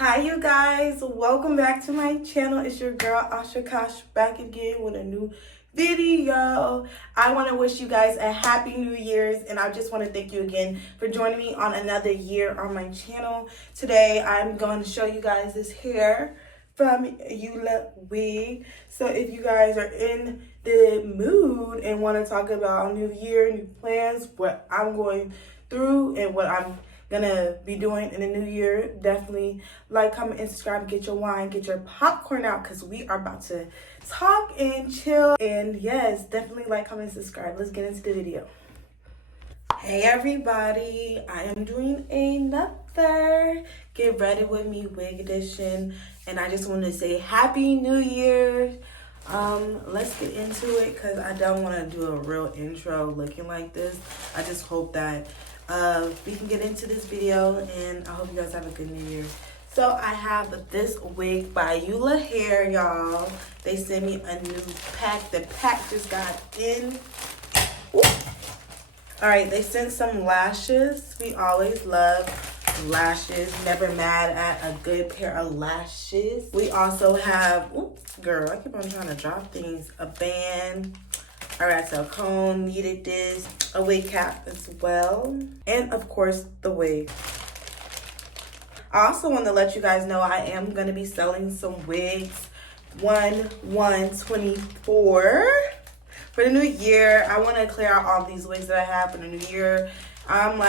Hi you guys, welcome back to my channel. It's your girl AshaKosh back again with a new video. I want to wish you guys a happy New Year's, and I just want to thank you again for joining me on another year on my channel. Today I'm going to show you guys this hair from WIG. So if you guys are in the mood and want to talk about new year, new plans, what I'm going through and what I'm gonna be doing in the new year, definitely like, comment, and subscribe. Get your wine, get your popcorn out, because we are about to talk and chill. And yes, definitely like, comment, and subscribe. Let's get into the video. Hey everybody, I am doing another Get Ready With Me wig edition, and I just want to say Happy New Year. Let's get into it, because I don't want to do a real intro looking like this. I just hope that we can get into this video, and I hope you guys have a good New Year. So I have this wig by ULAHAIR, y'all. They sent me a new pack. The pack just got in. Ooh. All right, they sent some lashes. We always love lashes. Never mad at a good pair of lashes. We also have, oops, girl, I keep on trying to drop things. A band. All right, so comb, needed this, a wig cap as well, and of course the wig. I also want to let you guys know I am going to be selling some wigs 1/1/24 for the new year. I want to clear out all these wigs that I have for the new year. I'm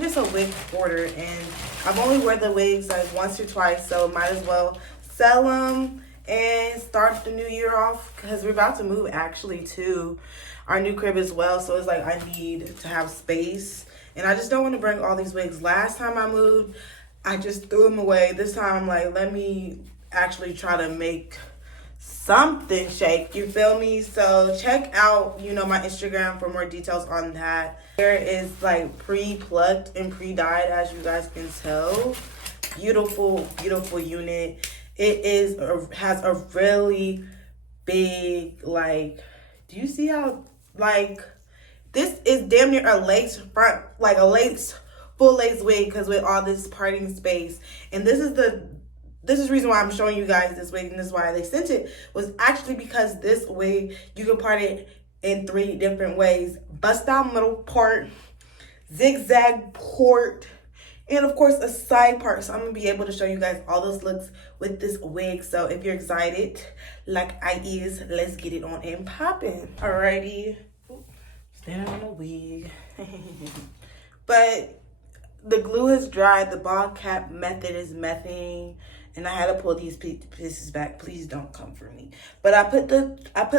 just a wig hoarder, and I've only worn the wigs like once or twice, so might as well sell them and start the new year off, because we're about to move actually to our new crib as well. So it's like I need to have space, and I just don't want to bring all these wigs. Last time I moved, I just threw them away. This time I'm like, let me actually try to make something shake, you feel me? So check out, my Instagram for more details on that. Hair is like pre-plucked and pre-dyed, as you guys can tell. Beautiful, beautiful unit. It has a really big, do you see how, this is damn near a lace front, like a lace, full lace wig, because with all this parting space. And this is the reason why I'm showing you guys this wig, and this is why they sent it, was actually because this wig, you can part it in 3 different ways. Bust down middle part, zigzag part, and of course a side part. So I'm gonna be able to show you guys all those looks with this wig. So if you're excited like I is, let's get it on and popping. Alrighty, standing on the wig. But the glue has dried, the ball cap method is mething, and I had to pull these pieces back. Please don't come for me. But I put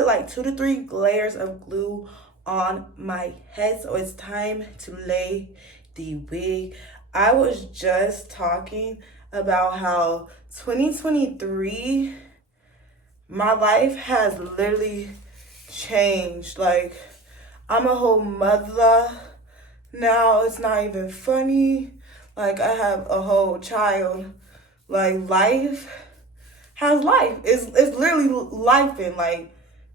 like 2 to 3 layers of glue on my head, so it's time to lay the wig. I was just talking about how 2023, my life has literally changed. Like, I'm a whole mother now. It's not even funny. Like, I have a whole child. Like, life has life. It's literally life, and like,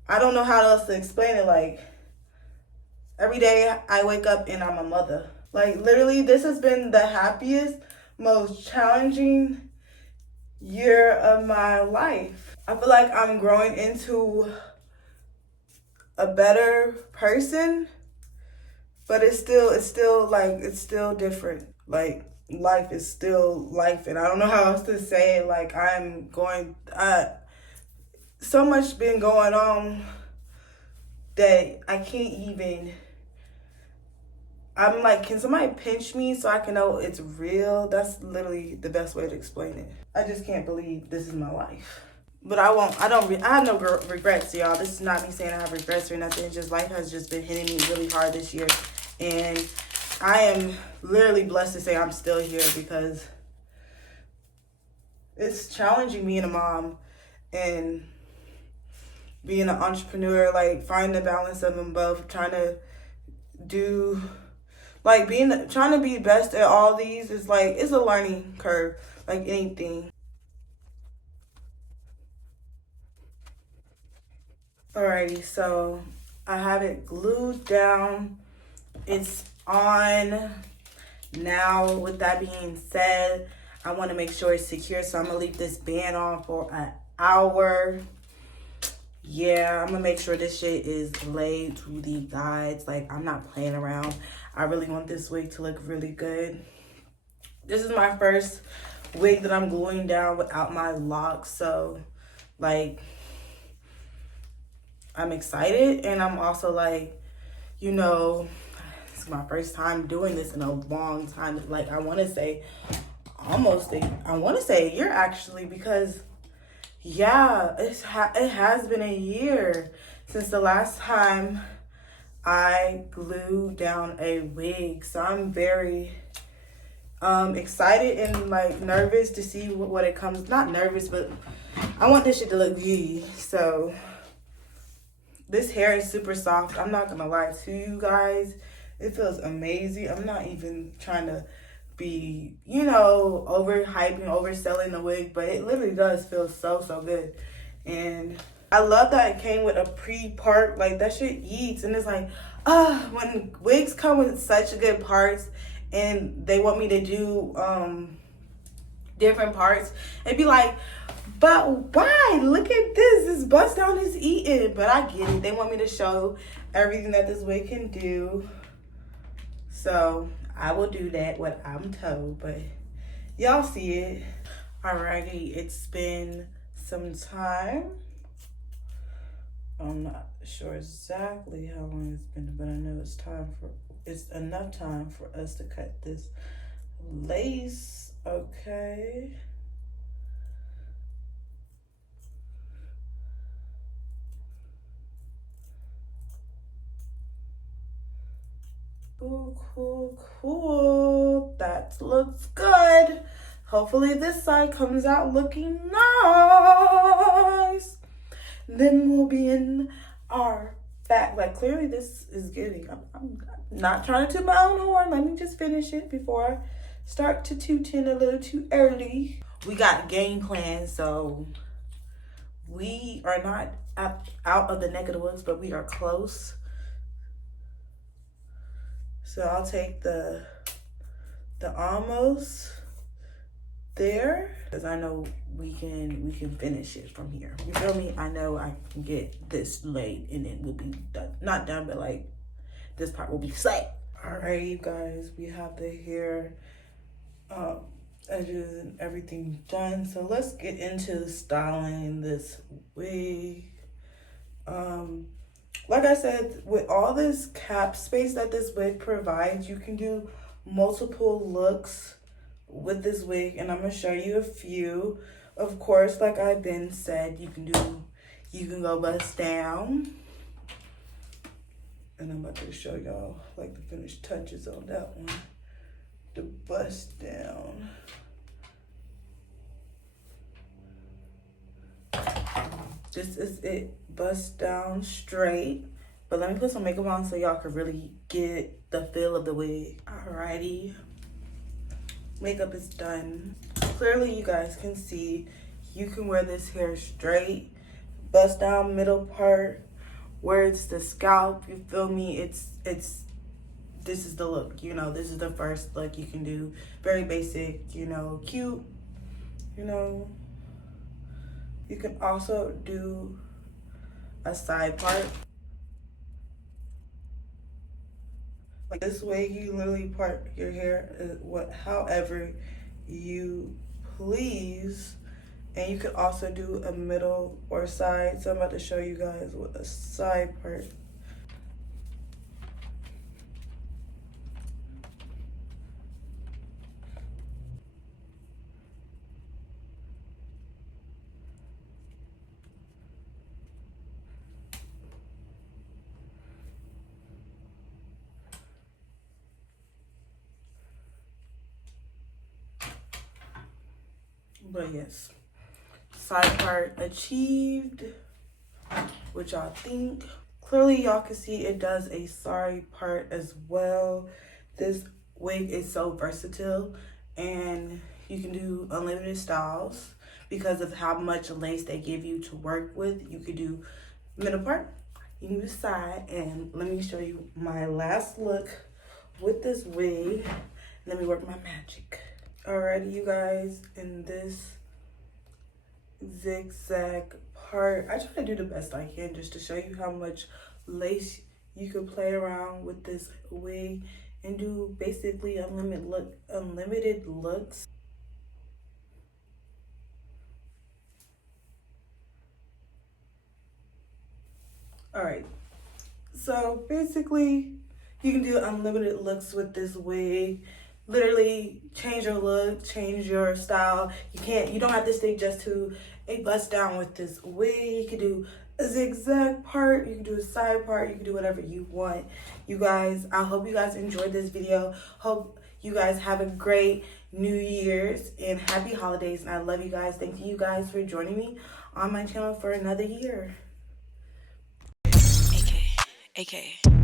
I don't know how else to explain it. Like, every day I wake up and I'm a mother. Like, literally, this has been the happiest, most challenging year of my life. I feel like I'm growing into a better person, but it's still different. Like, life is still life, and I don't know how else to say it. Like, I'm going, so much been going on that I can't even, I'm like, can somebody pinch me so I can know it's real? That's literally the best way to explain it. I just can't believe this is my life. But I have no regrets, y'all. This is not me saying I have regrets or nothing. It's just life has just been hitting me really hard this year. And I am literally blessed to say I'm still here, because it's challenging being a mom and being an entrepreneur, like finding the balance of them both, trying to do, like, trying to be best at all these is like, it's a learning curve, like anything. Alrighty, so I have it glued down. It's on. Now, with that being said, I want to make sure it's secure, so I'm gonna leave this band on for an hour. Yeah, I'm gonna make sure this shit is laid to the guides. Like, I'm not playing around. I really want this wig to look really good. This is my first wig that I'm gluing down without my locks, so like, I'm excited, and I'm also like, you know, it's my first time doing this in a long time. Like, I want to say a year actually, because yeah, it has been a year since the last time I glued down a wig. So I'm very excited and like nervous to see what it comes. Not nervous, but I want this shit to look good. So this hair is super soft. I'm not gonna lie to you guys. It feels amazing. I'm not even trying to be, you know, overhyping, overselling the wig, but it literally does feel so good. And I love that it came with a pre-part. Like, that shit eats. And it's like, when wigs come with such good parts and they want me to do different parts, it'd be like, but why? Look at this. This bust down is eating. But I get it. They want me to show everything that this wig can do. So I will do that, what I'm told. But y'all see it. Alrighty, it's been some time. I'm not sure exactly how long it's been, but I know it's enough time for us to cut this lace. Okay. Cool. That looks good. Hopefully this side comes out looking nice. Then we'll be in our back. Like, clearly this is getting, I'm not trying to toot my own horn. Let me just finish it before I start to tooting a little too early. We got game plans, so we are not out of the neck of the woods, but we are close. So I'll take the almost there, because I know we can finish it from here. You feel me? I know I can get this laid and it will be done. Not done, but like this part will be slayed. Alright, you guys, we have the hair edges and everything done. So let's get into styling this wig. Like I said, with all this cap space that this wig provides, you can do multiple looks with this wig, and I'm gonna show you a few. Of course, like I've been said, you can go bust down, and I'm about to show y'all like the finished touches on that one. The bust down. This is it, bust down straight. But let me put some makeup on so y'all can really get the feel of the wig. Alrighty, makeup is done. Clearly you guys can see you can wear this hair straight, bust down middle part where it's the scalp, you feel me? This is the look, you know, this is the first look you can do. Very basic, you know, cute, you know. You can also do a side part. Like this way, you literally part your hair however you please. And you can also do a middle or side. So I'm about to show you guys what a side part. But yes, side part achieved. What y'all think? Clearly y'all can see it does a side part as well. This wig is so versatile and you can do unlimited styles because of how much lace they give you to work with. You could do middle part, you can do side, and let me show you my last look with this wig. Let me work my magic. Alrighty, you guys, in this zigzag part, I try to do the best I can just to show you how much lace you could play around with this wig and do basically unlimited looks. All right, so basically you can do unlimited looks with this wig. Literally change your look, change your style. You don't have to stick just to a bust down with this wig. You can do a zigzag part, you can do a side part, you can do whatever you want. You guys, I hope you guys enjoyed this video. Hope you guys have a great New Year's and happy holidays. And I love you guys. Thank you guys for joining me on my channel for another year. AK.